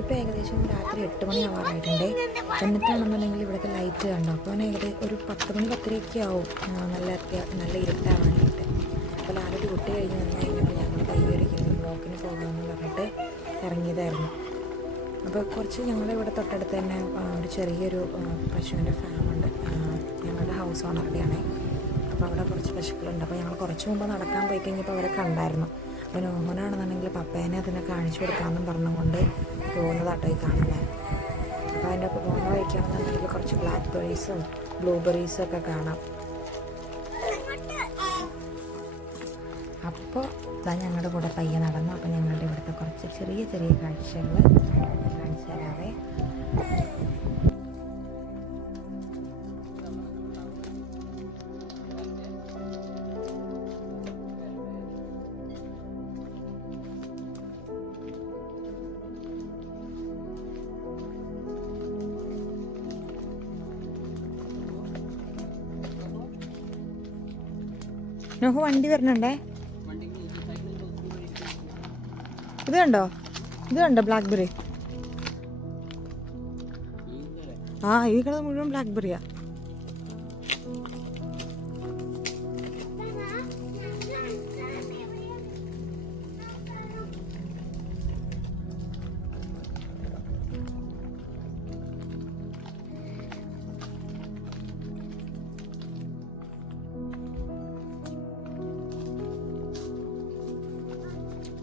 ഇപ്പോൾ ഏകദേശം രാത്രി 8 മണി ആവാറായിട്ടുണ്ട്. എന്നിട്ടാണെന്നുണ്ടെങ്കിൽ ഇവിടുത്തെ ലൈറ്റ് കണ്ടോ. അപ്പോൾ ഏകദേശം ഒരു 10 മണി 10:30 ആവും നല്ല ഇരുട്ടാവാനായിട്ട്. അപ്പോൾ ലാലു ഡ്യൂട്ടി കഴിഞ്ഞ് വന്നു കഴിഞ്ഞപ്പോൾ ഞങ്ങൾ കൈയൊരുക്കുന്നു വാക്കിന് പോകാമെന്ന് പറഞ്ഞിട്ട് ഇറങ്ങിയതായിരുന്നു. അപ്പോൾ കുറച്ച് ഞങ്ങളുടെ ഇവിടെ തൊട്ടടുത്ത് തന്നെ ഒരു ചെറിയൊരു പശുവിൻ്റെ ഫാമുണ്ട്. ഞങ്ങളുടെ ഹൗസ് ഓണറുടെയാണ്. അപ്പോൾ അവിടെ കുറച്ച് പശുക്കളുണ്ട്. അപ്പോൾ ഞങ്ങൾ കുറച്ച് മുമ്പ് നടക്കാൻ പോയി കഴിഞ്ഞപ്പോൾ അവരെ കണ്ടായിരുന്നു. അപ്പോൾ നോഹനാണെന്നുണ്ടെങ്കിൽ പപ്പേനെ അതിനെ കാണിച്ചു കൊടുക്കാമെന്നും പറഞ്ഞുകൊണ്ട് പോകുന്നതാട്ടോ ഈ കാണുന്നത്. അപ്പോൾ അതിൻ്റെ ഒക്കെ പോകുന്ന വഴിക്കാണെന്നുണ്ടെങ്കിൽ കുറച്ച് ബ്ലാക്ക് ബെറീസും ബ്ലൂബെറീസും ഒക്കെ കാണാം. അപ്പോൾ ഇതാ ഞങ്ങളുടെ കൂടെ പയ്യെ നടന്നു. അപ്പോൾ ഞങ്ങളുടെ ഇവിടുത്തെ കുറച്ച് ചെറിയ ചെറിയ കാഴ്ചകൾ കാണിച്ചു തരാവേ. നോഹു വണ്ടി വരണുണ്ടേ. ഇത് കണ്ടോ ബ്ലാക്ക്ബെറി. ഈ കിടന്ന് മുഴുവൻ ബ്ലാക്ക്ബെറിയാ.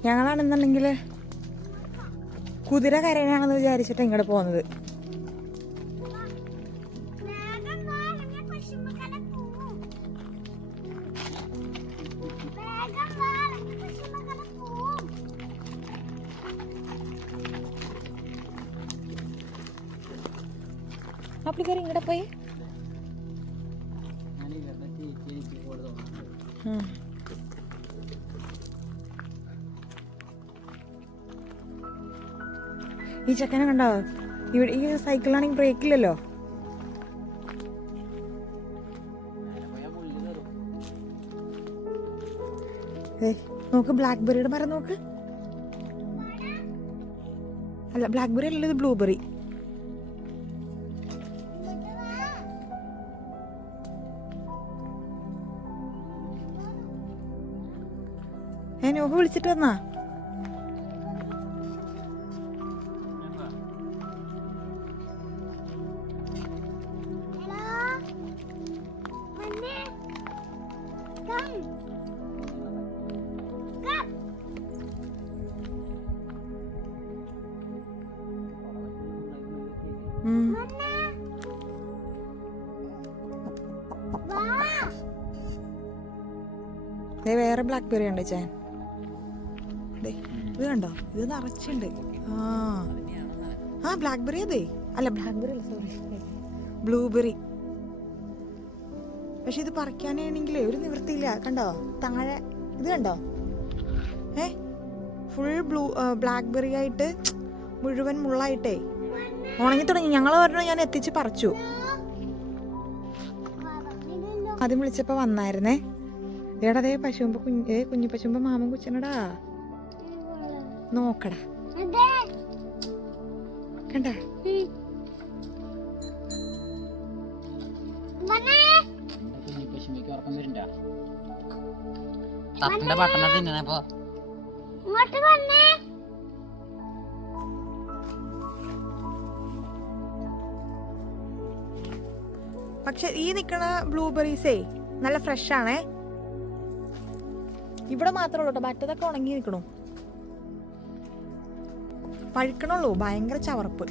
ഞങ്ങളാണെന്നുണ്ടെങ്കിൽ കുതിര കരയാണെന്ന് വിചാരിച്ചിട്ട് ഇങ്ങോട്ട് പോകുന്നത്. അപ്പളിക്കാരി ഇങ്ങോട്ട് പോയി. ഈ ചെക്കനെ കണ്ടോ, ഇവിടെ ഈ സൈക്കിളാണെങ്കിൽ ബ്രേക്കില്ലല്ലോ. നോക്ക് ബ്ലാക്ക്ബെറിയുടെ മരം നോക്ക്. അല്ല ബ്ലാക്ക്ബെറി അല്ലല്ലോ, ഇത് ബ്ലൂബെറി. നോഹ് വിളിച്ചിട്ട് വന്നാ. വേറെ ബ്ലാക്ക്ബെറി ഉണ്ട് ചാൻ. ഇത് കണ്ടോ, ഇത് നിറച്ചുണ്ട്. ബ്ലാക്ക്ബെറി അതെ. അല്ല ബ്ലാക്ക്ബെറി അല്ല, സോറി, ബ്ലൂബെറി. പക്ഷെ ഇത് പറിക്കാനാണെങ്കിലേ ഒരു നിവൃത്തിയില്ല. കണ്ടോ താഴെ ഇത് കണ്ടോ, ഫുൾ ബ്ലാക്ക്ബെറി ആയിട്ട് മുഴുവൻ മുള്ളായിട്ടേ ഉണങ്ങി തുടങ്ങി. ഞങ്ങൾ പറഞ്ഞു, ഞാൻ എത്തിച്ച് പറിച്ചു. ആദ്യം വിളിച്ചപ്പോ വന്നായിരുന്നേ. ഏടാ അതേ പശുമ്പോ കുഞ്ഞു പശുമ്പോ മാമൻ കുച്ചനടാ. നോക്കടാ കണ്ട. പക്ഷെ ഈ നിക്കണ ബ്ലൂബെറീസേ നല്ല ഫ്രഷ് ആണേ. ഇവിടെ മാത്രമേ ഉള്ളൂ കേട്ടോ, മറ്റതൊക്കെ ഉണങ്ങി നിൽക്കണു. പഴുക്കണുള്ളൂ, ഭയങ്കര ചവർപ്പ്.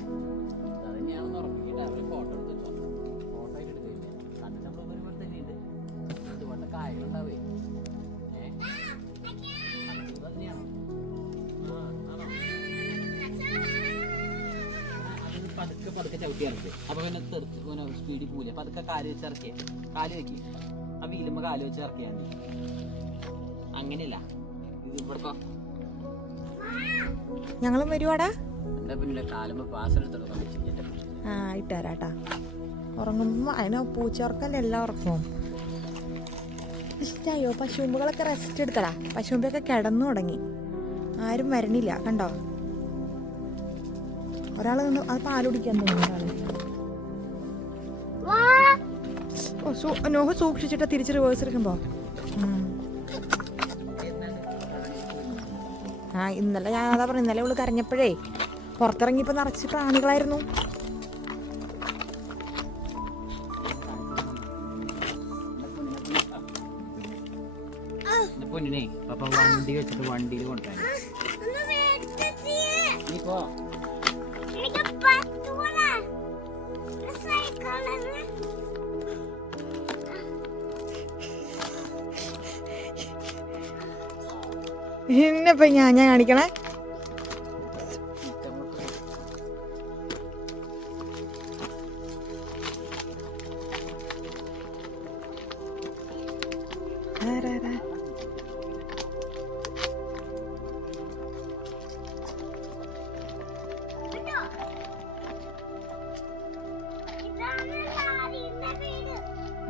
പതുക്കെ ചവിട്ടി ഇറക്കി. അപ്പൊ പിന്നെ സ്പീഡിൽ പോവില്ല. പതുക്കെ കാല് വെച്ച് ഇറക്കിയ, കാല് വെക്കി ആ വീലുമ്പോ കാല് വെച്ച് ഇറക്കിയാൽ മതി. അങ്ങനെയല്ല ഇത് ഇവിടക്കോ. ഞങ്ങളും വരുവാടാ. എന്താ പിന്നെ കാലുമ്പോ പാസ് എടുത്തോളാം. ഇട്ടാരാട്ടാ. ഉറങ്ങുമ്പോ അതിന് പൂച്ചോർക്കല്ലേ എല്ലാം ഉറക്കും. ഇഷ്ടായോ? പശുമ്പുകളൊക്കെ റെസ്റ്റ് എടുത്തടാ. പശുമ്പൊക്കെ കിടന്നു തുടങ്ങി, ആരും വരണില്ല. കണ്ടോ ഒരാൾ നിന്ന് അത് പാല് കുടിക്കാൻ തോന്നുന്നു ഒരാള്. നോഹ സൂക്ഷിച്ചിട്ട് തിരിച്ച് റിവേഴ്സ് എടുക്കുമ്പോ. ആ ഇന്നലെ ഞാൻ അതാ പറഞ്ഞു, ഇന്നലെ ഇവള് കരഞ്ഞപ്പോഴേ പുറത്തിറങ്ങിയപ്പോ നിറച്ച് പ്രാണികളായിരുന്നു. പൊന്നിനെ പപ്പ വണ്ടി വെച്ചിട്ട് വണ്ടിയിൽ കൊണ്ടുപോയി. ഇന്നിപ്പോ ഞാൻ കാണിക്കണേ.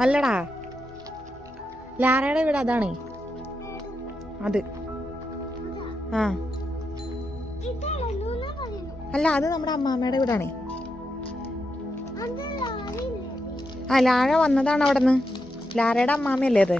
അല്ലടാ, ലാറയുടെ വീട് അതാണേ. അത് ആ അല്ല, അത് നമ്മുടെ അമ്മാമ്മയുടെ വീടാണേ. ആ ലാഴ വന്നതാണ് അവിടെന്ന്. ലാറയുടെ അമ്മാമ്മയല്ലേ അത്?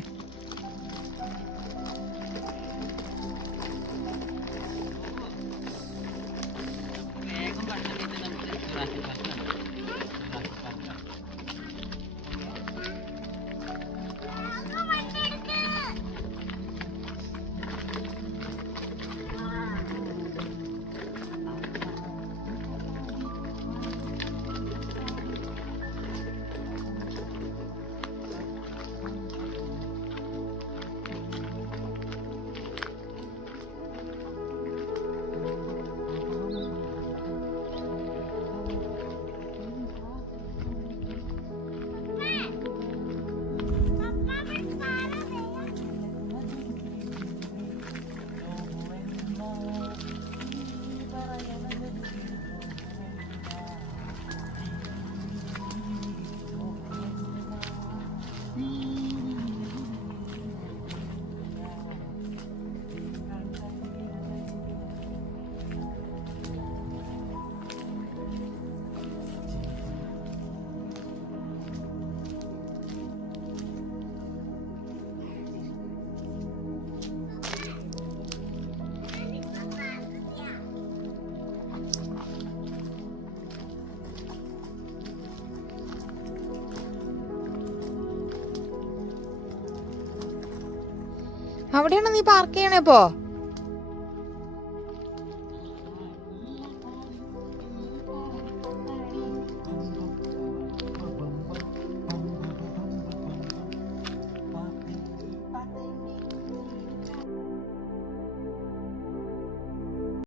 അവിടെയാണ് നീ പാർക്ക് ചെയ്യണേ ഇപ്പോ?